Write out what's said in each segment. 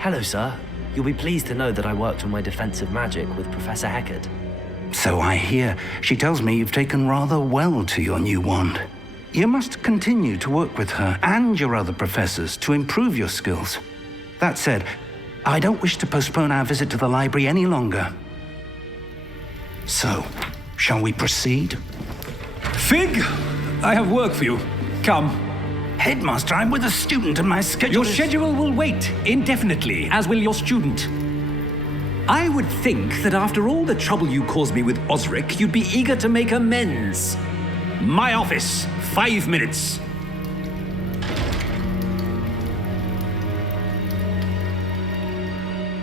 Hello, sir. You'll be pleased to know that I worked on my defensive magic with Professor Heckard. So I hear. She tells me you've taken rather well to your new wand. You must continue to work with her and your other professors to improve your skills. That said, I don't wish to postpone our visit to the library any longer. So, shall we proceed? Fig, I have work for you. Come. Headmaster, I'm with a student and my schedule Your schedule will wait indefinitely, as will your student. I would think that after all the trouble you caused me with Osric, you'd be eager to make amends. My office, 5 minutes.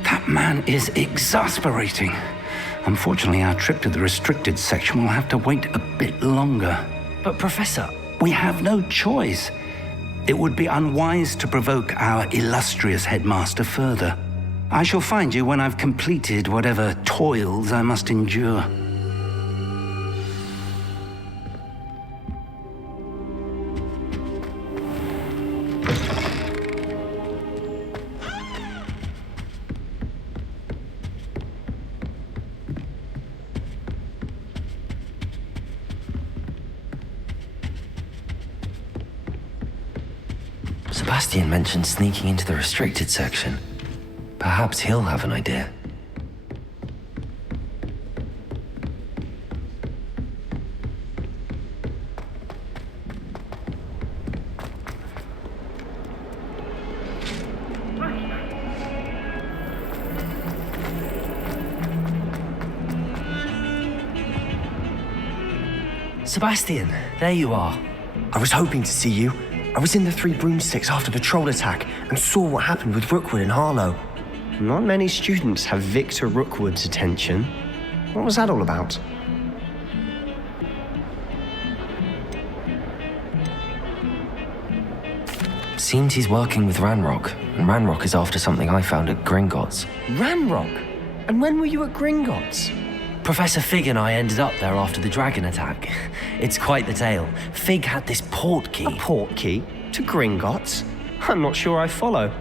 That man is exasperating. Unfortunately, our trip to the restricted section will have to wait a bit longer. But Professor... We have no choice. It would be unwise to provoke our illustrious headmaster further. I shall find you when I've completed whatever toils I must endure. Sebastian mentioned sneaking into the restricted section. Perhaps he'll have an idea. Sebastian, there you are. I was hoping to see you. I was in the Three Broomsticks after the troll attack and saw what happened with Rookwood and Harlow. Not many students have Victor Rookwood's attention. What was that all about? Seems he's working with Ranrock, and Ranrock is after something I found at Gringotts. Ranrock? And when were you at Gringotts? Professor Fig and I ended up there after the dragon attack. It's quite the tale. Fig had this port key. A port key? To Gringotts? I'm not sure I follow.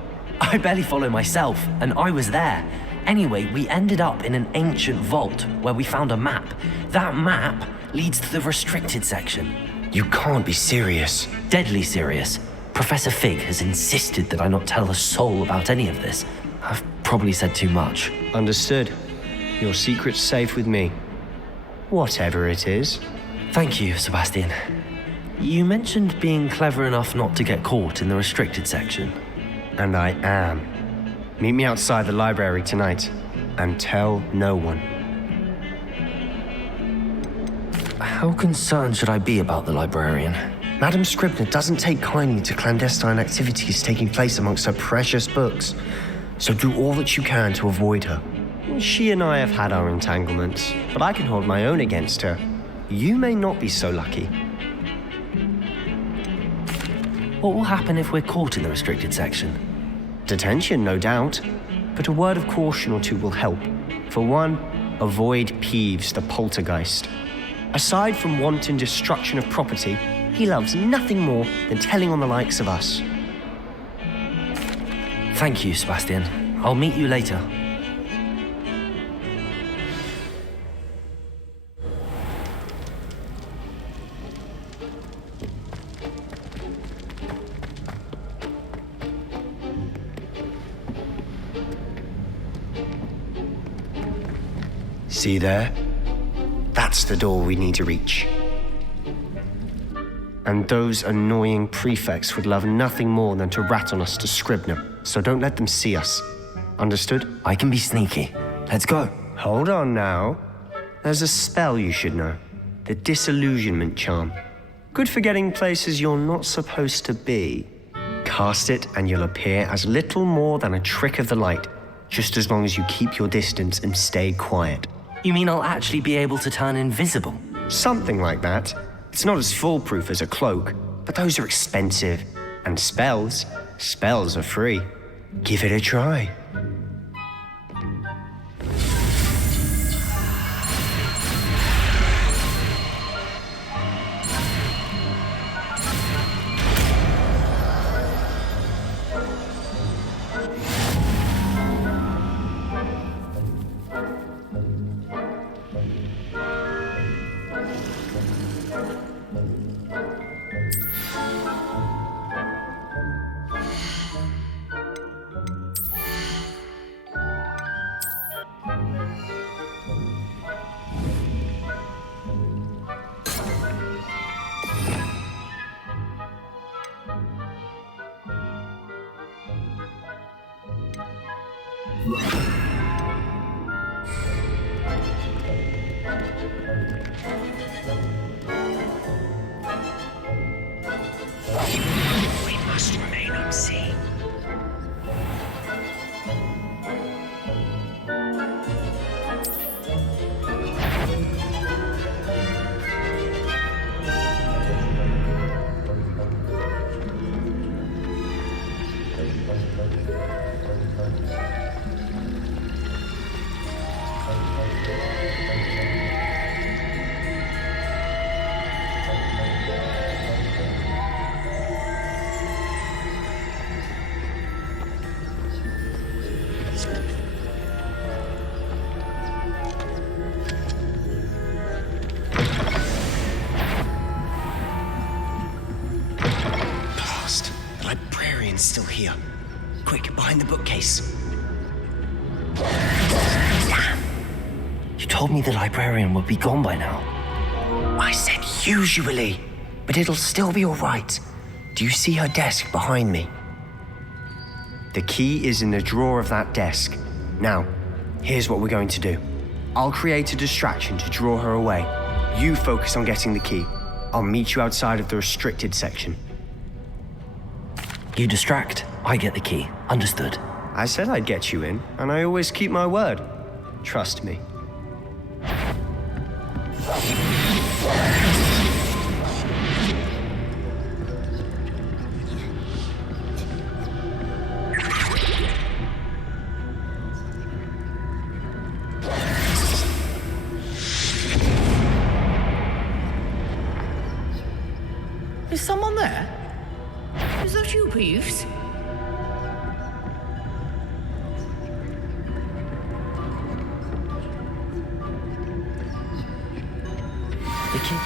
I barely follow myself, and I was there. Anyway, we ended up in an ancient vault where we found a map. That map leads to the restricted section. You can't be serious. Deadly serious. Professor Fig has insisted that I not tell a soul about any of this. I've probably said too much. Understood. Your secret's safe with me. Whatever it is. Thank you, Sebastian. You mentioned being clever enough not to get caught in the restricted section. And I am. Meet me outside the library tonight, and tell no one. How concerned should I be about the librarian? Madam Scribner doesn't take kindly to clandestine activities taking place amongst her precious books, so do all that you can to avoid her. She and I have had our entanglements, but I can hold my own against her. You may not be so lucky. What will happen if we're caught in the restricted section? Detention, no doubt, but a word of caution or two will help. For one, avoid Peeves the poltergeist. Aside from wanton destruction of property, he loves nothing more than telling on the likes of us. Thank you, Sebastian. I'll meet you later. See there? That's the door we need to reach. And those annoying prefects would love nothing more than to rat on us to Scribner, so don't let them see us. Understood? I can be sneaky. Let's go. Hold on now. There's a spell you should know. The Disillusionment Charm. Good for getting places you're not supposed to be. Cast it and you'll appear as little more than a trick of the light, just as long as you keep your distance and stay quiet. You mean I'll actually be able to turn invisible? Something like that. It's not as foolproof as a cloak, but those are expensive. And spells are free. Give it a try. We must remain unseen. Still here. Quick, behind the bookcase. Damn! You told me the librarian would be gone by now. I said usually, but it'll still be all right. Do you see her desk behind me? The key is in the drawer of that desk. Now, here's what we're going to do. I'll create a distraction to draw her away. You focus on getting the key. I'll meet you outside of the restricted section. You distract, I get the key. Understood. I said I'd get you in, and I always keep my word. Trust me. Is someone there? Is that you, Peeves? The key.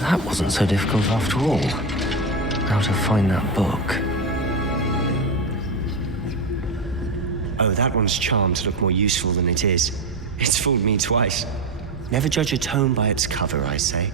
That wasn't so difficult after all. How to find that book. Oh, that one's charmed to look more useful than it is. It's fooled me twice. Never judge a tome by its cover, I say.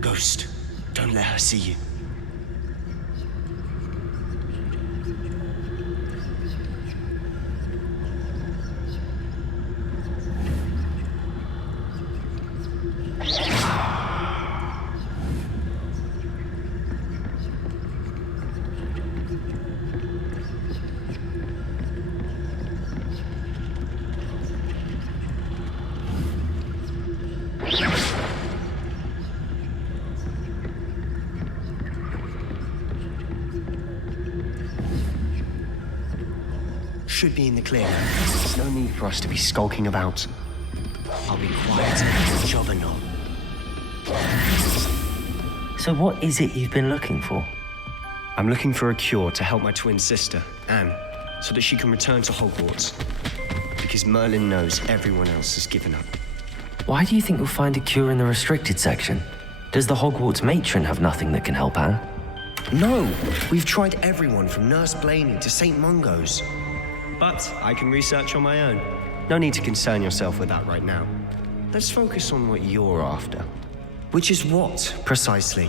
Ghost, don't let her see you. Should be in the clear. There's no need for us to be skulking about. I'll be quiet and job and all. So what is it you've been looking for? I'm looking for a cure to help my twin sister, Anne, so that she can return to Hogwarts. Because Merlin knows everyone else has given up. Why do you think you'll find a cure in the restricted section? Does the Hogwarts matron have nothing that can help Anne? No! We've tried everyone from Nurse Blaney to St. Mungo's. But I can research on my own. No need to concern yourself with that right now. Let's focus on what you're after. Which is what, precisely?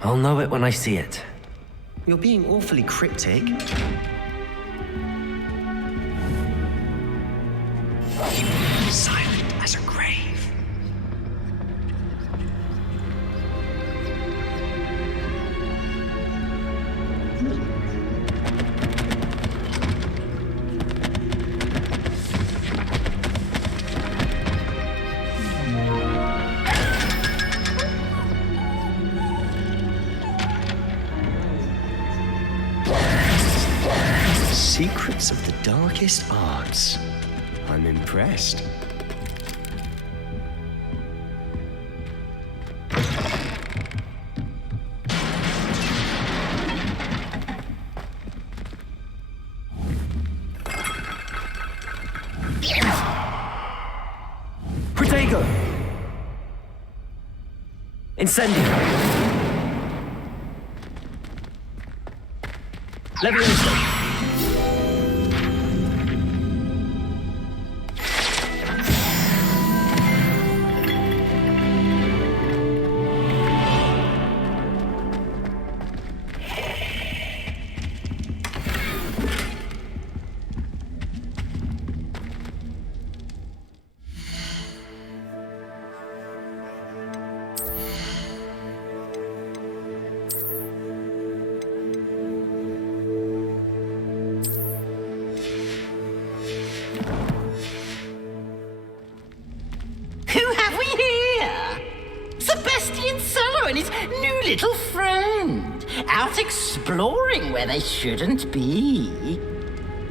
I'll know it when I see it. You're being awfully cryptic. Silent as a grave. Secrets of the darkest arts. I'm impressed. Protego! Incendio! Levioso! Who have we here? Sebastian Cello and his new little friend. Out exploring where they shouldn't be.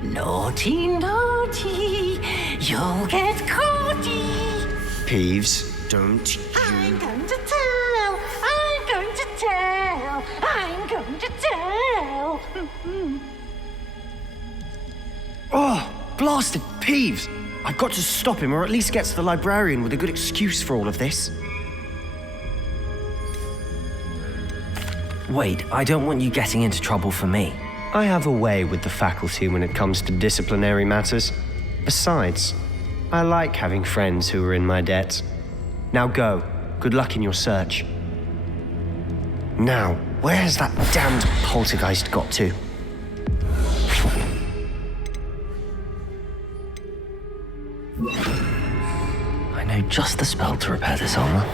Naughty, naughty. You'll get caughty. Peeves, don't you... I'm going to tell. I'm going to tell. I'm going to tell. Oh, blasted Peeves! I've got to stop him, or at least get to the librarian with a good excuse for all of this. Wait, I don't want you getting into trouble for me. I have a way with the faculty when it comes to disciplinary matters. Besides, I like having friends who are in my debt. Now go. Good luck in your search. Now, where has that damned poltergeist got to? I know just the spell to repair this armor.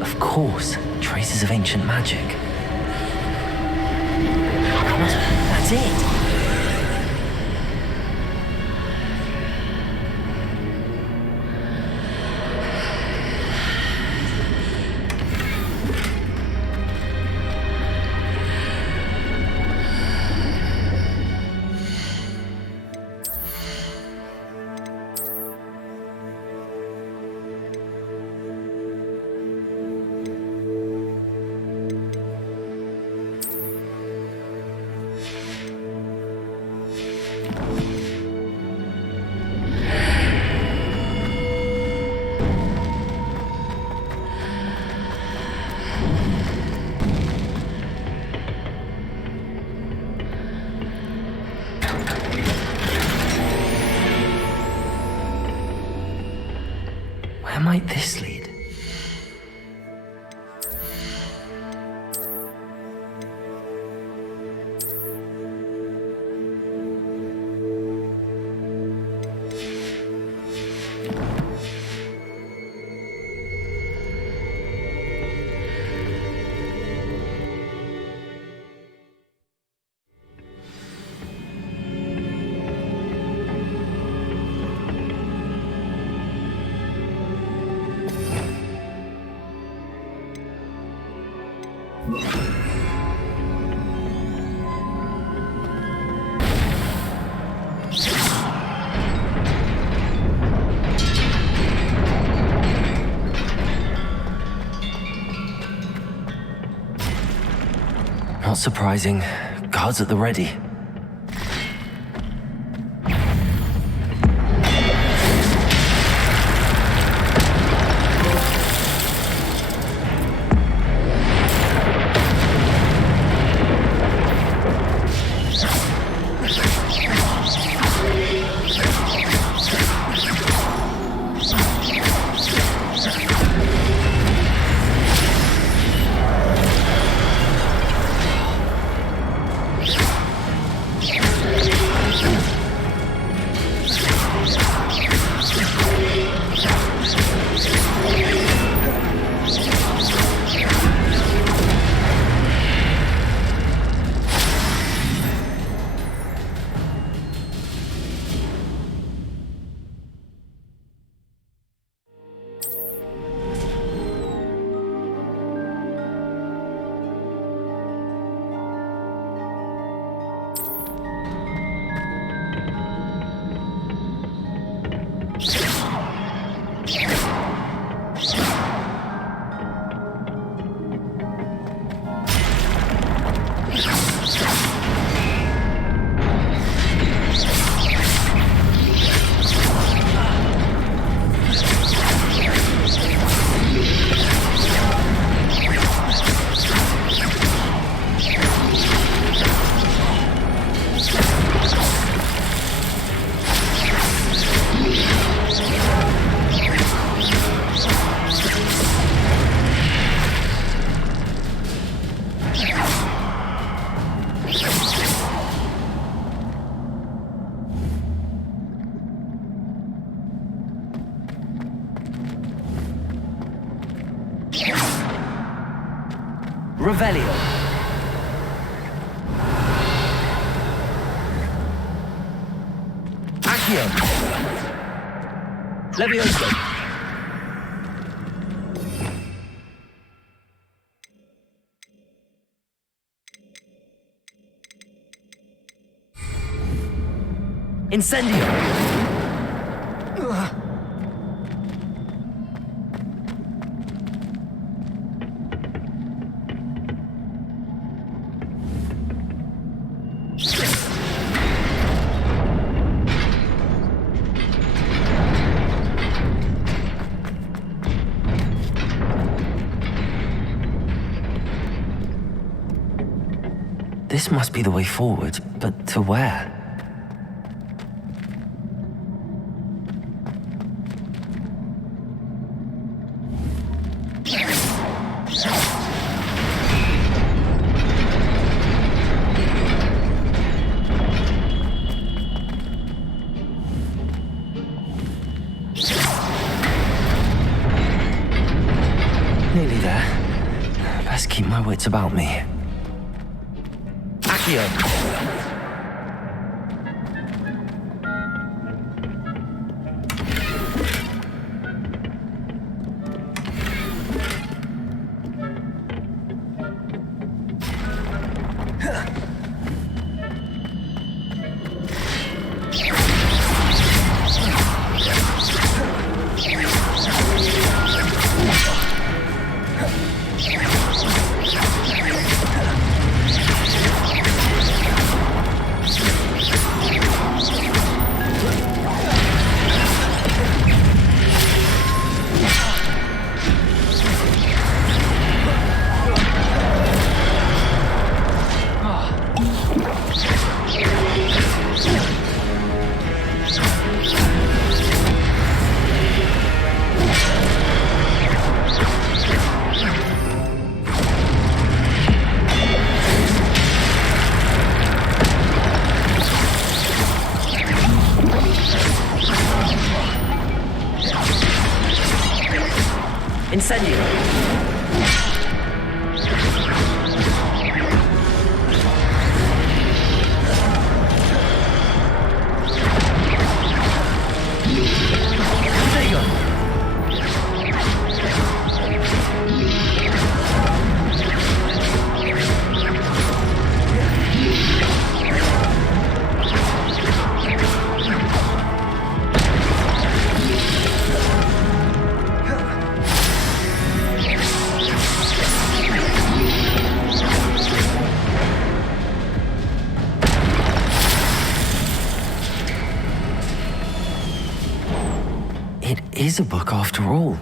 Of course, traces of ancient magic. That's it! Where might this lead? Not surprising. Guards at the ready. Revelio. Accio. Levioso. Incendio. This must be the way forward, but to where? Nearly there. Best keep my wits about me. Accio. Incendio. There you go. It is a book after all.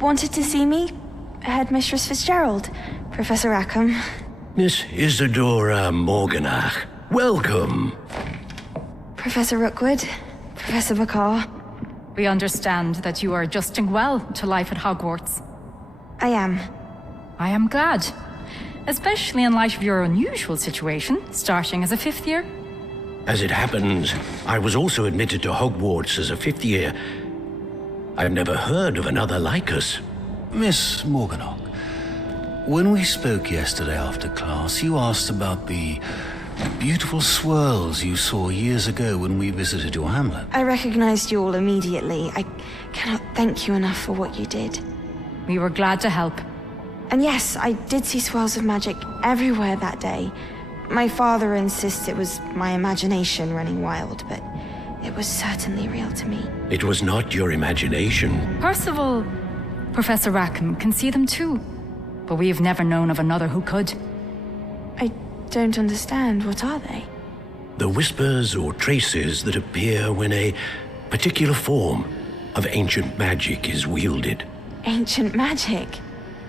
wanted to see me? Headmistress Fitzgerald, Professor Rackham. Miss Isadora Morganach, welcome. Professor Rookwood, Professor McCaw. We understand that you are adjusting well to life at Hogwarts. I am. I am glad, especially in light of your unusual situation, starting as a 5th year. As it happens, I was also admitted to Hogwarts as a 5th year. I've never heard of another like us. Miss Morganach, when we spoke yesterday after class, you asked about the beautiful swirls you saw years ago when we visited your hamlet. I recognized you all immediately. I cannot thank you enough for what you did. We were glad to help. And yes, I did see swirls of magic everywhere that day. My father insists it was my imagination running wild, but it was certainly real to me. It was not your imagination. Percival, Professor Rackham can see them too, but we have never known of another who could. I don't understand. What are they? The whispers or traces that appear when a particular form of ancient magic is wielded. Ancient magic?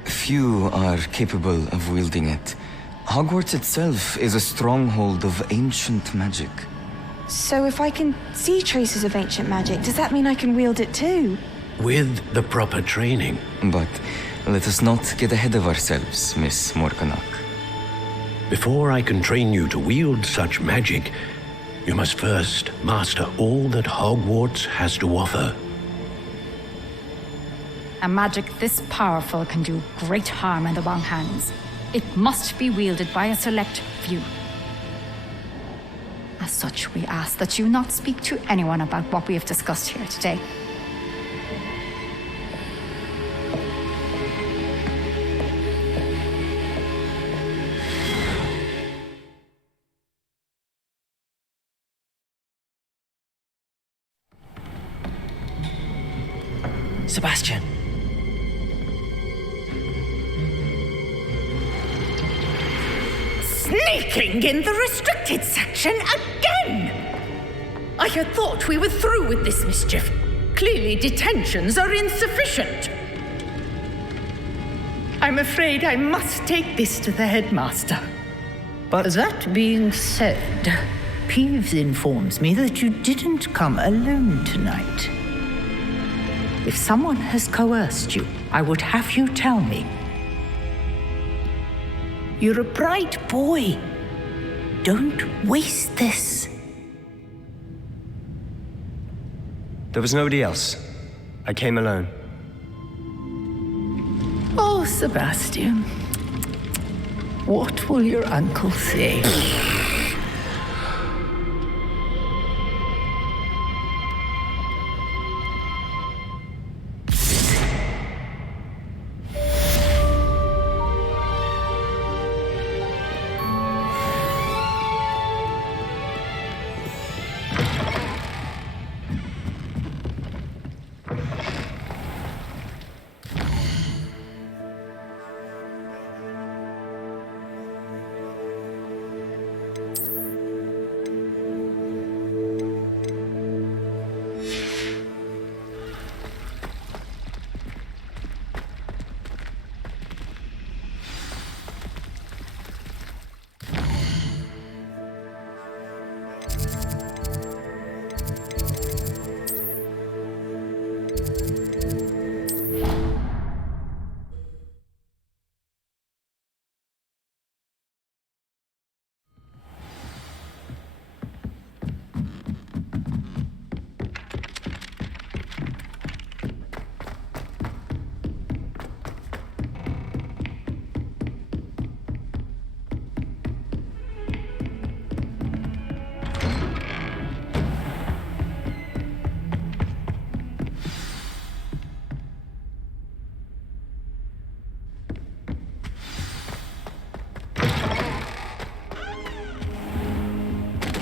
Few are capable of wielding it. Hogwarts itself is a stronghold of ancient magic. So if I can see traces of ancient magic, does that mean I can wield it too? With the proper training. But let us not get ahead of ourselves, Miss Morganach. Before I can train you to wield such magic, you must first master all that Hogwarts has to offer. A magic this powerful can do great harm in the wrong hands. It must be wielded by a select few. As such, we ask that you not speak to anyone about what we have discussed here today. Sebastian. Sneaking in the restricted section again! I had thought we were through with this mischief. Clearly detentions are insufficient. I'm afraid I must take this to the headmaster. But that being said, Peeves informs me that you didn't come alone tonight. If someone has coerced you, I would have you tell me. You're a bright boy. Don't waste this. There was nobody else. I came alone. Oh, Sebastian. What will your uncle say?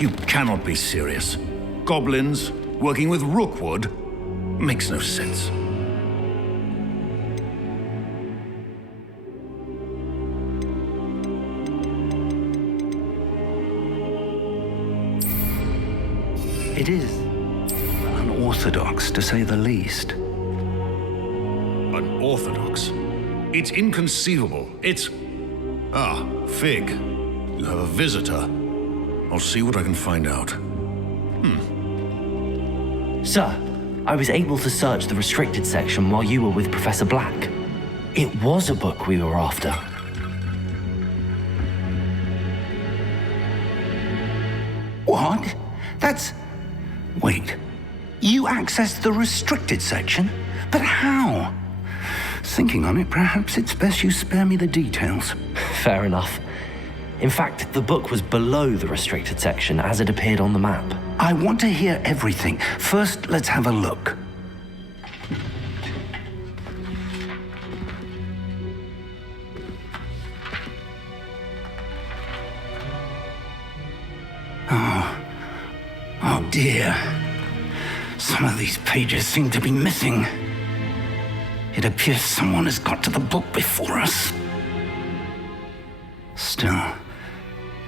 You cannot be serious. Goblins working with Rookwood makes no sense. It is unorthodox, to say the least. Unorthodox? unorthodox. It's inconceivable. It's... Ah, Fig. You have a visitor. I'll see what I can find out. Sir, I was able to search the restricted section while you were with Professor Black. It was a book we were after. What? That's... Wait. You accessed the restricted section? But how? Thinking on it, perhaps it's best you spare me the details. Fair enough. In fact, the book was below the restricted section as it appeared on the map. I want to hear everything. First, let's have a look. Oh dear. Some of these pages seem to be missing. It appears someone has got to the book before us. Still,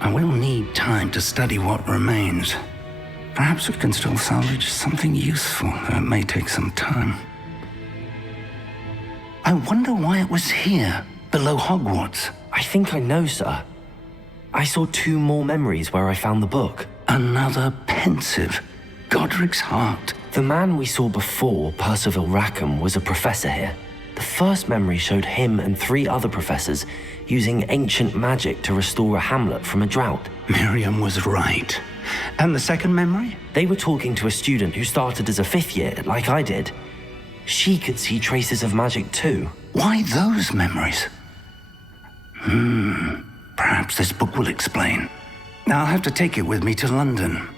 I will need time to study what remains. Perhaps we can still salvage something useful, though it may take some time. I wonder why it was here, below Hogwarts. I think I know, sir. I saw 2 more memories where I found the book. Another pensive. Godric's heart. The man we saw before, Percival Rackham, was a professor here. The first memory showed him and 3 other professors using ancient magic to restore a hamlet from a drought. Miriam was right. And the second memory? They were talking to a student who started as a 5th year, like I did. She could see traces of magic too. Why those memories? Perhaps this book will explain. I'll have to take it with me to London.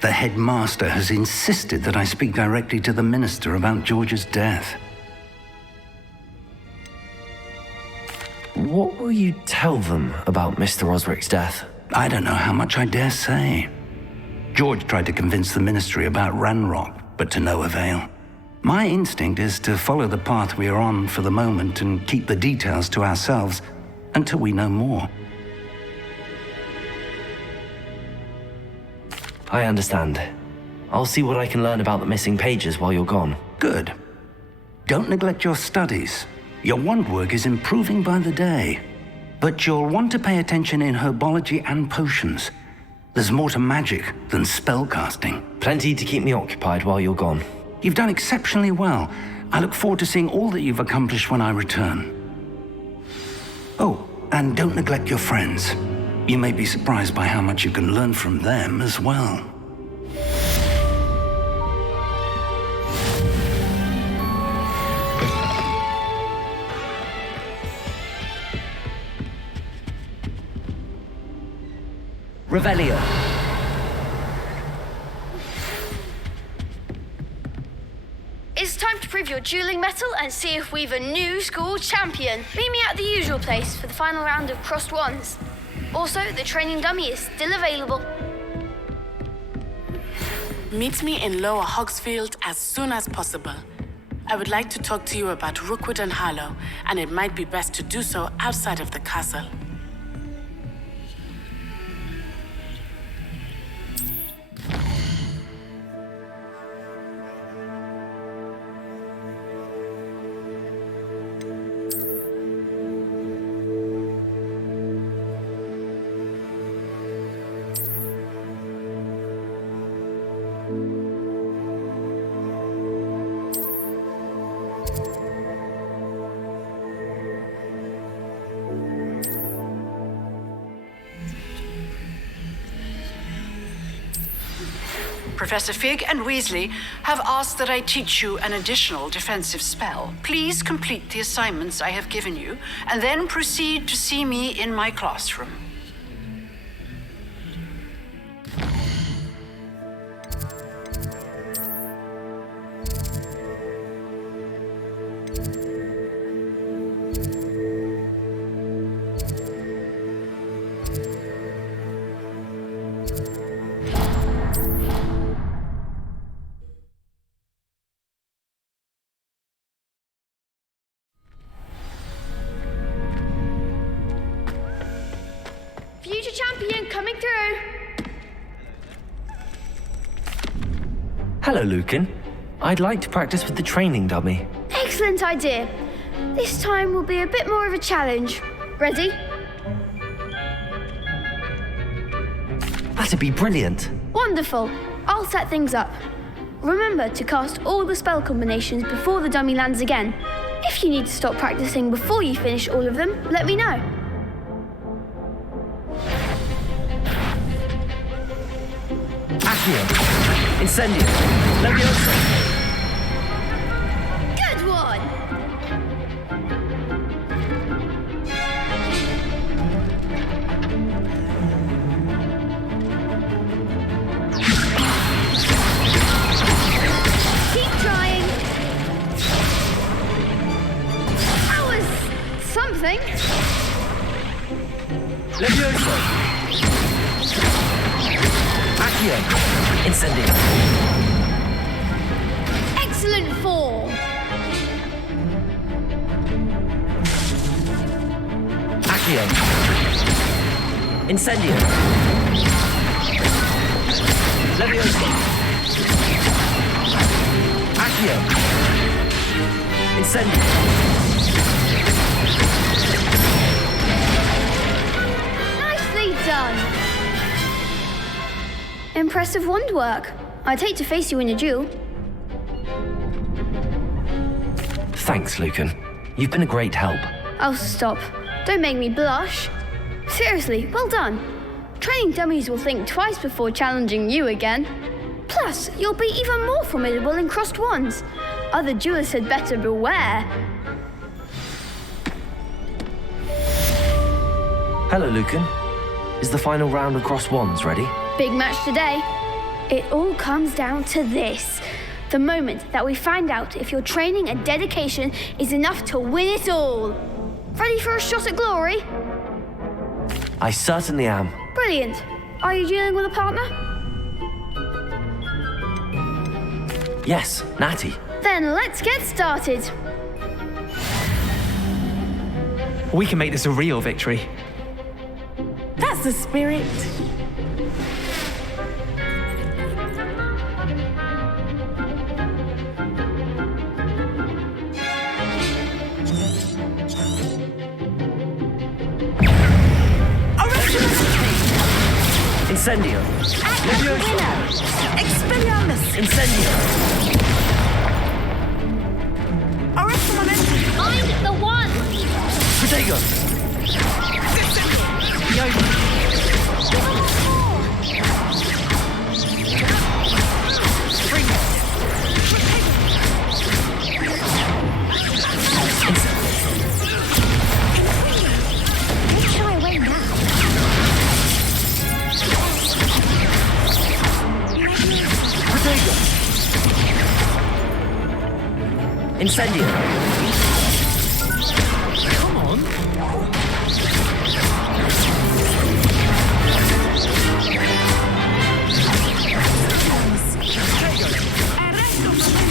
The headmaster has insisted that I speak directly to the minister about George's death. What will you tell them about Mr. Osric's death? I don't know how much I dare say. George tried to convince the ministry about Ranrock, but to no avail. My instinct is to follow the path we are on for the moment and keep the details to ourselves until we know more. I understand. I'll see what I can learn about the missing pages while you're gone. Good. Don't neglect your studies. Your wand work is improving by the day. But you'll want to pay attention in herbology and potions. There's more to magic than spellcasting. Plenty to keep me occupied while you're gone. You've done exceptionally well. I look forward to seeing all that you've accomplished when I return. Oh, and don't neglect your friends. You may be surprised by how much you can learn from them as well. Revelio. It's time to prove your dueling mettle and see if we've a new school champion. Meet me at the usual place for the final round of crossed wands. Also, the training dummy is still available. Meet me in Lower Hogsfield as soon as possible. I would like to talk to you about Rookwood and Harlow, and it might be best to do so outside of the castle. Professor Fig and Weasley have asked that I teach you an additional defensive spell. Please complete the assignments I have given you, and then proceed to see me in my classroom. Future champion coming through. Hello, Lucan. I'd like to practice with the training dummy. Excellent idea. This time will be a bit more of a challenge. Ready? That'd be brilliant. Wonderful. I'll set things up. Remember to cast all the spell combinations before the dummy lands again. If you need to stop practicing before you finish all of them, let me know. Accio. Incendio. Leviosa. Good one! Keep trying. That was something. Leviosa. Accio. Incendio. Excellent form. Accio. Incendio. Leviosa. Accio. Incendio. Nicely done. Impressive wand work. I'd hate to face you in a duel. Thanks, Lucan. You've been a great help. Oh, stop. Don't make me blush. Seriously, well done. Training dummies will think twice before challenging you again. Plus, you'll be even more formidable in crossed wands. Other duelists had better beware. Hello, Lucan. Is the final round of crossed wands ready? Big match today. It all comes down to this. The moment that we find out if your training and dedication is enough to win it all. Ready for a shot at glory? I certainly am. Brilliant. Are you dealing with a partner? Yes, Natty. Then let's get started. We can make this a real victory. That's the spirit. Incendio. Leviosa. Expelliarmus. Incendio. Arrest momentum. Find the one. Protego. Incendio. Come on.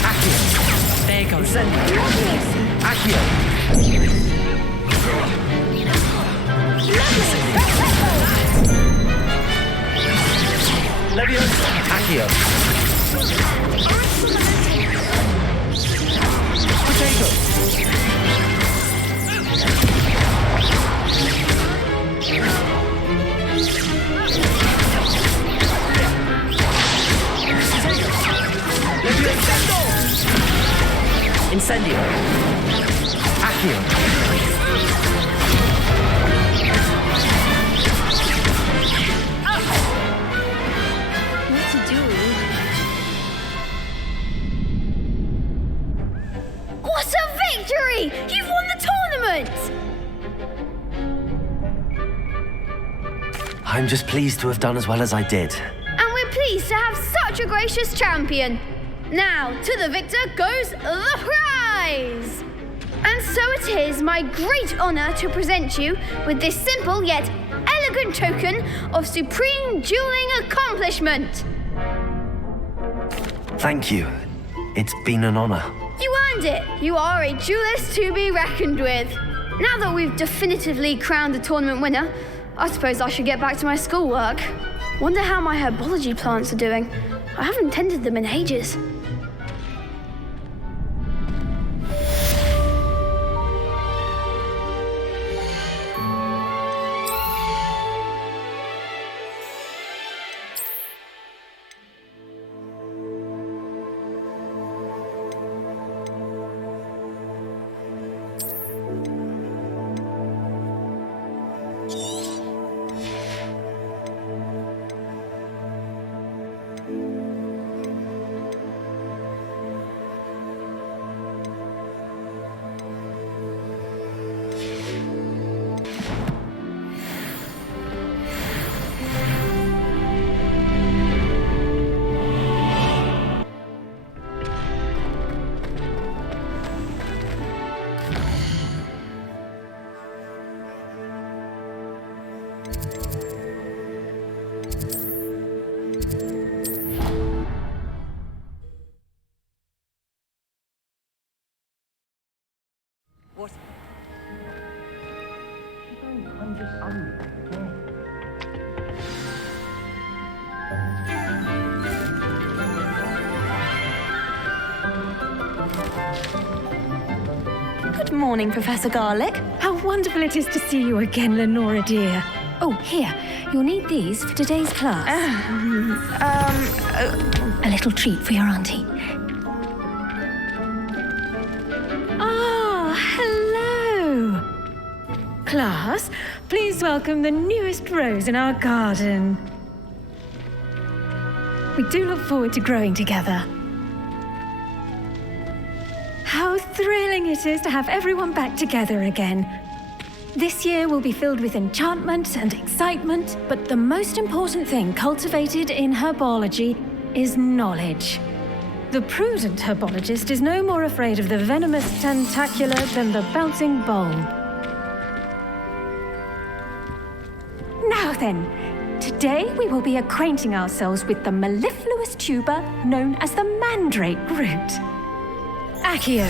Accio. There goes. Incendio. Accio. Leviosa. Accio. Protego. Incendio. Accio. What to do? What a victory! You've won the tournament! I'm just pleased to have done as well as I did. And we're pleased to have such a gracious champion. Now, to the victor goes the prize! And so it is my great honor to present you with this simple yet elegant token of supreme dueling accomplishment. Thank you. It's been an honor. You earned it. You are a duelist to be reckoned with. Now that we've definitively crowned the tournament winner, I suppose I should get back to my schoolwork. Wonder how my herbology plants are doing. I haven't tended them in ages. Good morning, Professor Garlick. How wonderful it is to see you again, Lenora dear. Oh, here, you'll need these for today's class. A little treat for your auntie. Ah, hello. Class, please welcome the newest rose in our garden. We do look forward to growing together. How thrilling it is to have everyone back together again. This year will be filled with enchantment and excitement, but the most important thing cultivated in herbology is knowledge. The prudent herbologist is no more afraid of the venomous tentacula than the bouncing bulb. Now then, today we will be acquainting ourselves with the mellifluous tuber known as the mandrake root. Accio.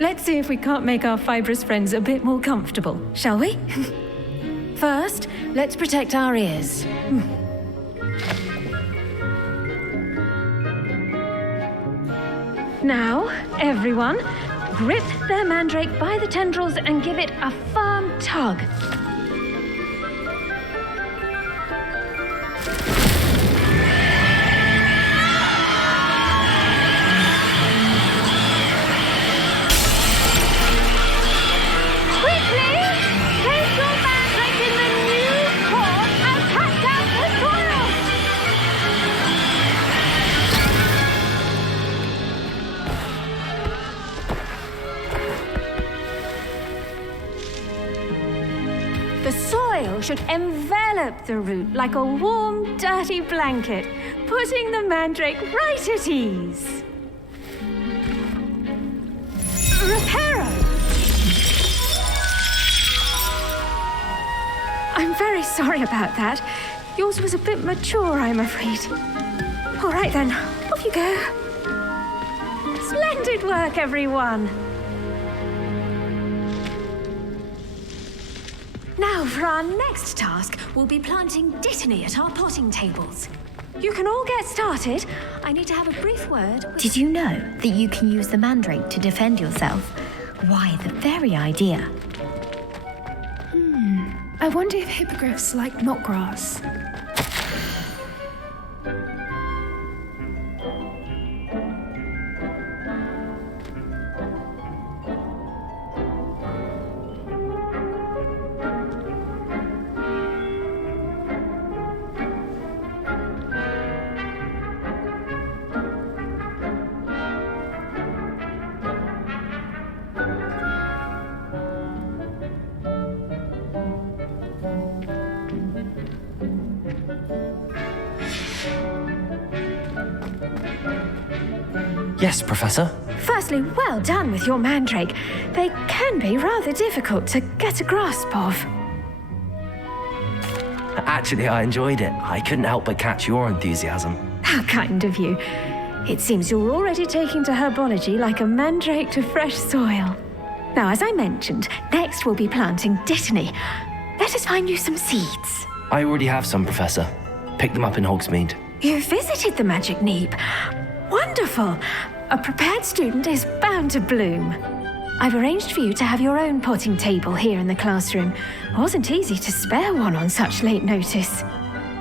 Let's see if we can't make our fibrous friends a bit more comfortable, shall we? First, let's protect our ears. Now, everyone, grip their mandrake by the tendrils and give it a firm tug. The soil should envelop the root like a warm, dirty blanket, putting the mandrake right at ease. Reparo! I'm very sorry about that. Yours was a bit mature, I'm afraid. All right then, off you go. Splendid work, everyone. Now, for our next task, we'll be planting dittany at our potting tables. You can all get started. I need to have a brief word with... Did you know that you can use the mandrake to defend yourself? Why, the very idea. I wonder if hippogriffs like knotgrass. Yes, Professor. Firstly, well done with your mandrake. They can be rather difficult to get a grasp of. Actually, I enjoyed it. I couldn't help but catch your enthusiasm. How kind of you. It seems you're already taking to herbology like a mandrake to fresh soil. Now, as I mentioned, next we'll be planting dittany. Let us find you some seeds. I already have some, Professor. Picked them up in Hogsmeade. You visited the Magic Neep. Wonderful. A prepared student is bound to bloom. I've arranged for you to have your own potting table here in the classroom. It wasn't easy to spare one on such late notice.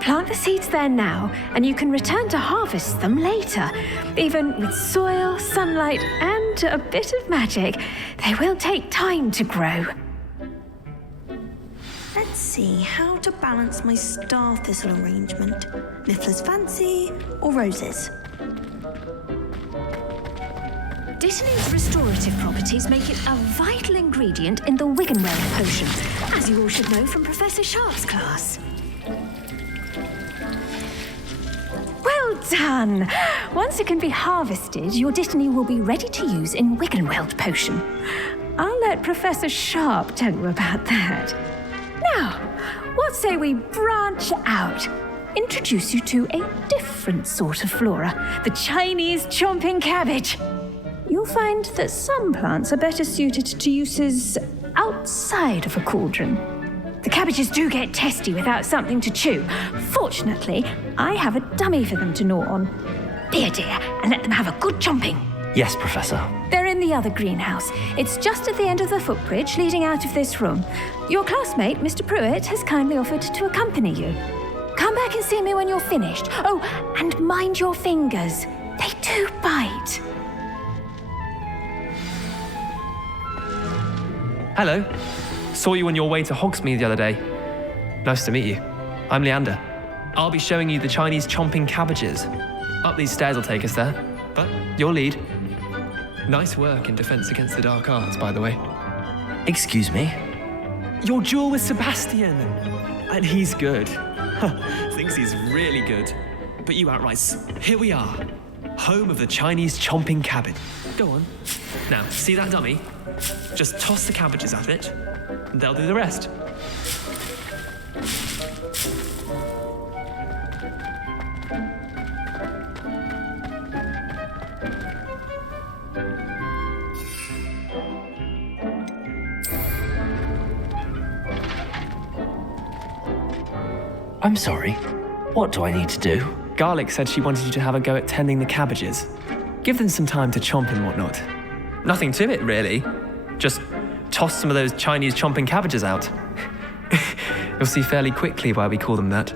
Plant the seeds there now, and you can return to harvest them later. Even with soil, sunlight, and a bit of magic, they will take time to grow. Let's see how to balance my star thistle arrangement. Niffler's Fancy or roses? Dittany's restorative properties make it a vital ingredient in the Wiggenweld potion, as you all should know from Professor Sharp's class. Well done! Once it can be harvested, your dittany will be ready to use in Wiggenweld potion. I'll let Professor Sharp tell you about that. Now, what say we branch out? Introduce you to a different sort of flora, the Chinese chomping cabbage. you'll find that some plants are better suited to uses outside of a cauldron. The cabbages do get testy without something to chew. Fortunately, I have a dummy for them to gnaw on. Be a dear and let them have a good chomping. Yes, Professor. They're in the other greenhouse. It's just at the end of the footbridge leading out of this room. Your classmate, Mr. Pruitt, has kindly offered to accompany you. Come back and see me when you're finished. Oh, and mind your fingers. They do bite. Hello. Saw you on your way to Hogsmeade the other day. Nice to meet you. I'm Leander. I'll be showing you the Chinese chomping cabbages. Up these stairs will take us there. But your lead. Nice work in Defense Against the Dark Arts, by the way. Excuse me? Your duel with Sebastian. And he's good. Thinks he's really good. But you outright, here we are. Home of the Chinese chomping cabbage. Go on. Now, see that dummy? Just toss the cabbages at it, and they'll do the rest. I'm sorry. What do I need to do? Garlic said she wanted you to have a go at tending the cabbages. Give them some time to chomp and whatnot. Nothing to it, really. Just toss some of those Chinese chomping cabbages out. You'll see fairly quickly why we call them that.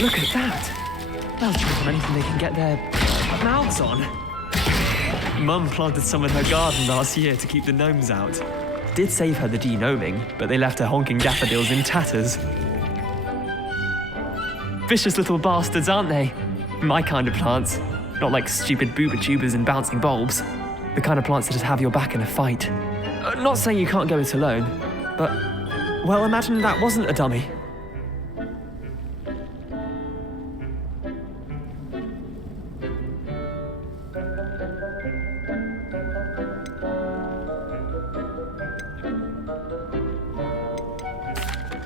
Look at that! They'll chomp on anything they can get their mouths on. Mum planted some in her garden last year to keep the gnomes out. Did save her the de-gnoming, but they left her honking daffodils in tatters. Vicious little bastards, aren't they? My kind of plants. Not like stupid booba tubers and bouncing bulbs. The kind of plants that'd have your back in a fight. Not saying you can't go it alone, but, well, imagine that wasn't a dummy.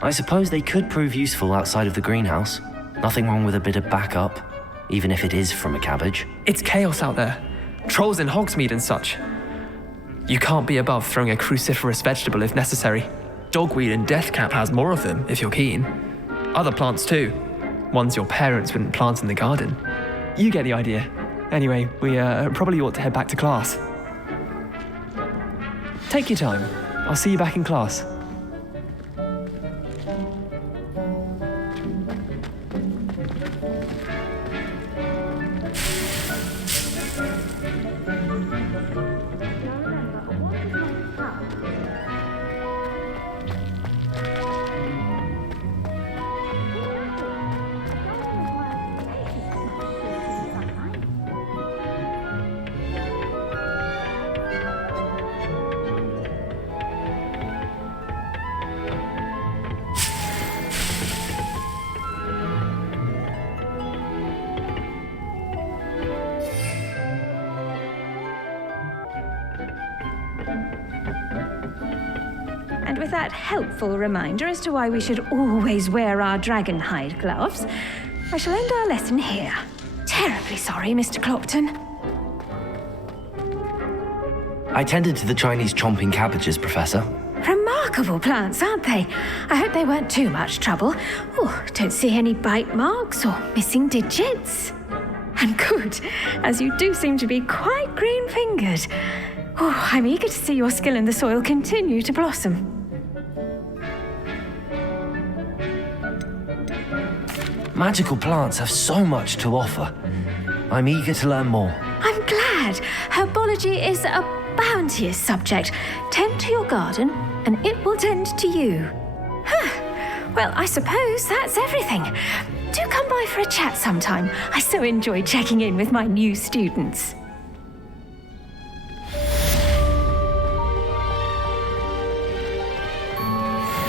I suppose they could prove useful outside of the greenhouse. Nothing wrong with a bit of backup, even if it is from a cabbage. It's chaos out there. Trolls in Hogsmeade and such. You can't be above throwing a cruciferous vegetable if necessary. Dogweed and deathcap has more of them, if you're keen. Other plants too. Ones your parents wouldn't plant in the garden. You get the idea. Anyway, we probably ought to head back to class. Take your time. I'll see you back in class. And with that helpful reminder as to why we should always wear our dragon hide gloves, I shall end our lesson here. Terribly sorry, Mr. Clopton. I tended to the Chinese chomping cabbages, Professor. Remarkable plants, aren't they? I hope they weren't too much trouble. Oh, don't see any bite marks or missing digits. And good, as you do seem to be quite green-fingered. Oh, I'm eager to see your skill in the soil continue to blossom. Magical plants have so much to offer. I'm eager to learn more. I'm glad. Herbology is a bounteous subject. Tend to your garden, and it will tend to you. Well, I suppose that's everything. Do come by for a chat sometime. I so enjoy checking in with my new students.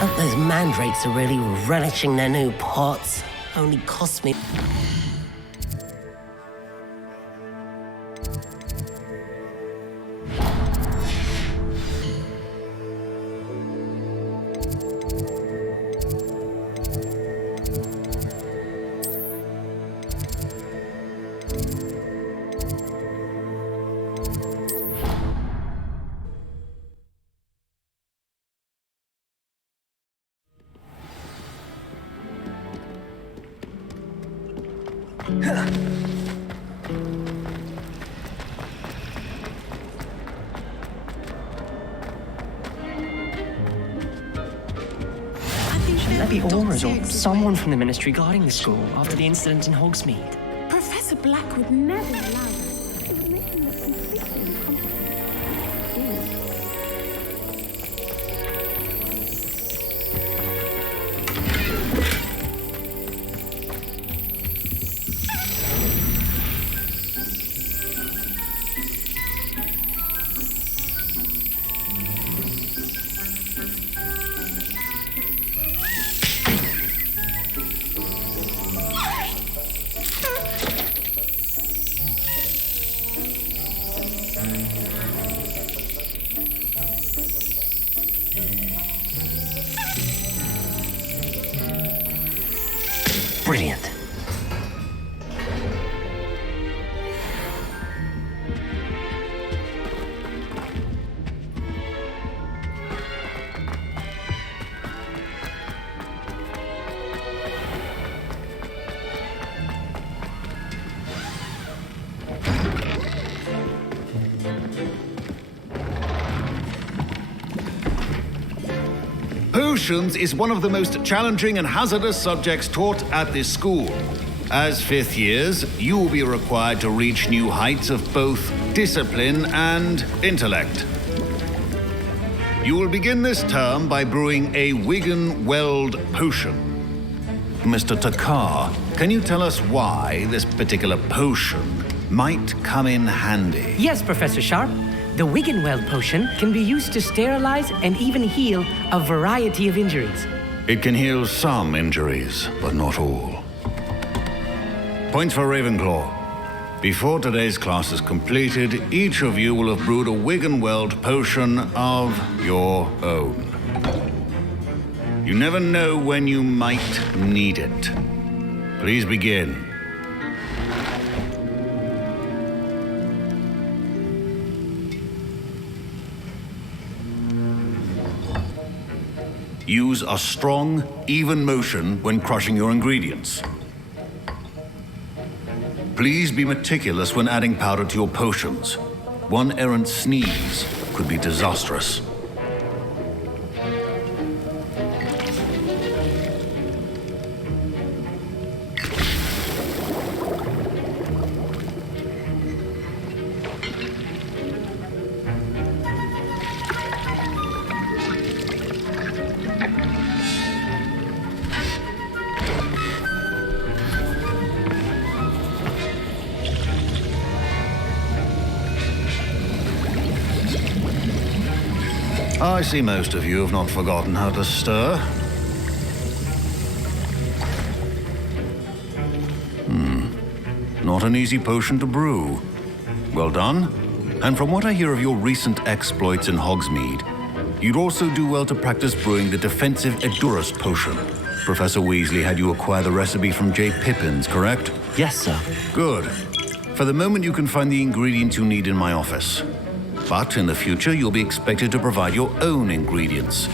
Hope those mandrakes are really relishing their new pots. Only cost me... Shouldn't there be aurors or someone from the ministry guarding the school after the incident in Hogsmeade? Professor Black would never allow that. It would make him look completely incompetent. Brilliant. Potions is one of the most challenging and hazardous subjects taught at this school. As fifth years, you will be required to reach new heights of both discipline and intellect. You will begin this term by brewing a Wigan-Weld potion. Mr. Takar, can you tell us why this particular potion might come in handy? Yes, Professor Sharp. The Wigan-Weld potion can be used to sterilize and even heal a variety of injuries. It can heal some injuries, but not all. Points for Ravenclaw. Before today's class is completed, each of you will have brewed a Wigan-Weld potion of your own. You never know when you might need it. Please begin. Use a strong, even motion when crushing your ingredients. Please be meticulous when adding powder to your potions. One errant sneeze could be disastrous. I see most of you have not forgotten how to stir. Not an easy potion to brew. Well done. And from what I hear of your recent exploits in Hogsmeade, you'd also do well to practice brewing the defensive Edurus potion. Professor Weasley had you acquire the recipe from J. Pippins, correct? Yes, sir. Good. For the moment, you can find the ingredients you need in my office. But in the future, you'll be expected to provide your own ingredients.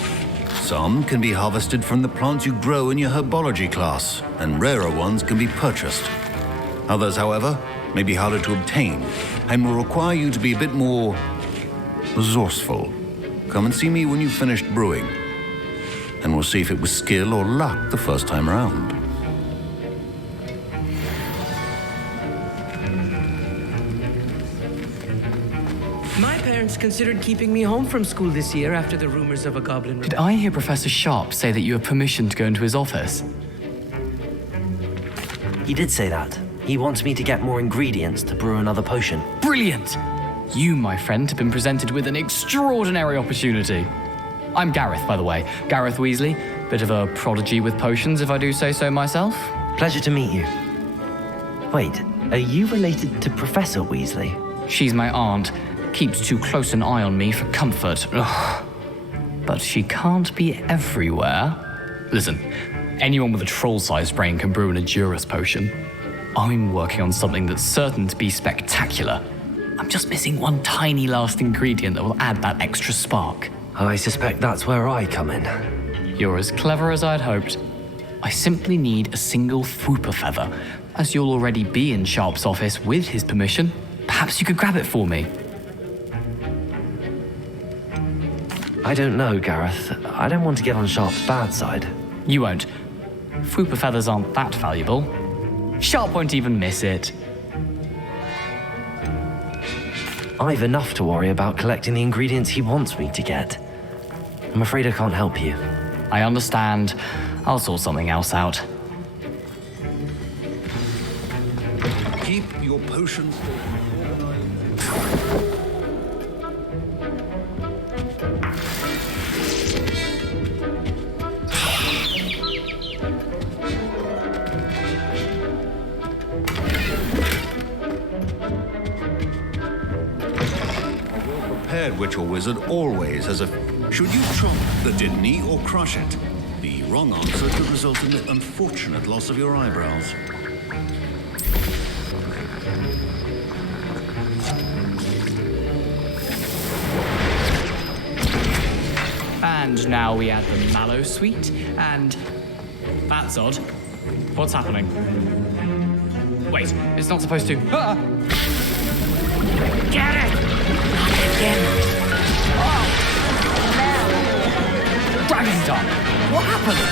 Some can be harvested from the plants you grow in your herbology class, and rarer ones can be purchased. Others, however, may be harder to obtain, and will require you to be a bit more resourceful. Come and see me when you've finished brewing, and we'll see if it was skill or luck the first time around. My parents considered keeping me home from school this year after the rumors of a goblin. Did I hear Professor Sharp say that you have permission to go into his office? He did say that. He wants me to get more ingredients to brew another potion. Brilliant! You, my friend, have been presented with an extraordinary opportunity. I'm Gareth, by the way. Gareth Weasley. Bit of a prodigy with potions, if I do say so myself. Pleasure to meet you. Wait, are you related to Professor Weasley? She's my aunt. Keeps too close an eye on me for comfort. Ugh. But she can't be everywhere. Listen, anyone with a troll-sized brain can brew an Edurus potion. I'm working on something that's certain to be spectacular. I'm just missing one tiny last ingredient that will add that extra spark. I suspect that's where I come in. You're as clever as I'd hoped. I simply need a single Fwooper feather. As you'll already be in Sharp's office with his permission, perhaps you could grab it for me. I don't know, Gareth. I don't want to get on Sharp's bad side. You won't. Fwooper feathers aren't that valuable. Sharp won't even miss it. I've enough to worry about collecting the ingredients he wants me to get. I'm afraid I can't help you. I understand. I'll sort something else out. Keep your potions. Prepared witch or wizard always has a... Should you chop the didn't or crush it? The wrong answer could result in the unfortunate loss of your eyebrows. And now we add the mallow sweet, and... That's odd. What's happening? Wait, it's not supposed to... Ah! Get it! Not again. Oh, Dragon's Dog! What happened?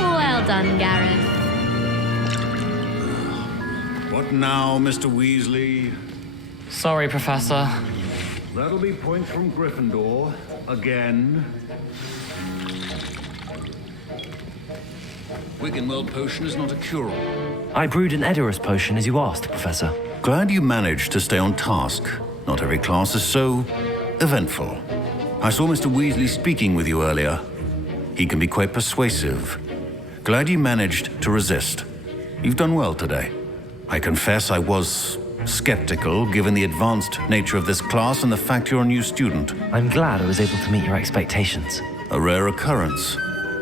Well done, Gareth. What now, Mr. Weasley? Sorry, Professor. That'll be points from Gryffindor. Again. Wiggenweld potion is not a cure-all. I brewed an Edurus potion as you asked, Professor. Glad you managed to stay on task. Not every class is so eventful. I saw Mr. Weasley speaking with you earlier. He can be quite persuasive. Glad you managed to resist. You've done well today. I confess I was skeptical, given the advanced nature of this class and the fact you're a new student. I'm glad I was able to meet your expectations. A rare occurrence.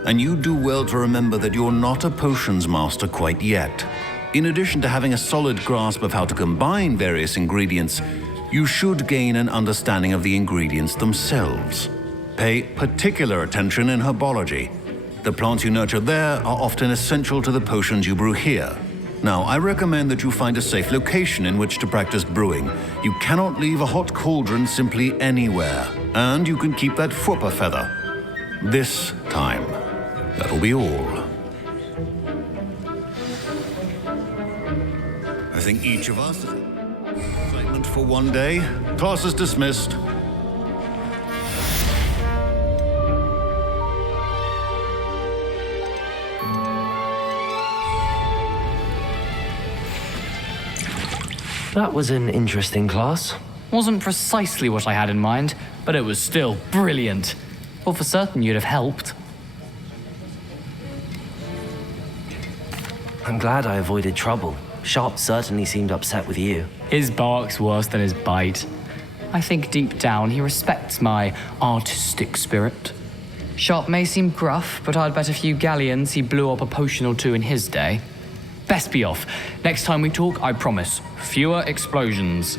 And you do well to remember that you're not a potions master quite yet. In addition to having a solid grasp of how to combine various ingredients, you should gain an understanding of the ingredients themselves. Pay particular attention in herbology. The plants you nurture there are often essential to the potions you brew here. Now, I recommend that you find a safe location in which to practice brewing. You cannot leave a hot cauldron simply anywhere. And you can keep that Fwooper feather. This time. That'll be all. I think each of us... Excitement for one day. Class is dismissed. That was an interesting class. Wasn't precisely what I had in mind, but it was still brilliant. Well, for certain you'd have helped. I'm glad I avoided trouble. Sharp certainly seemed upset with you. His bark's worse than his bite. I think deep down he respects my artistic spirit. Sharp may seem gruff, but I'd bet a few galleons he blew up a potion or two in his day. Best be off. Next time we talk, I promise, fewer explosions.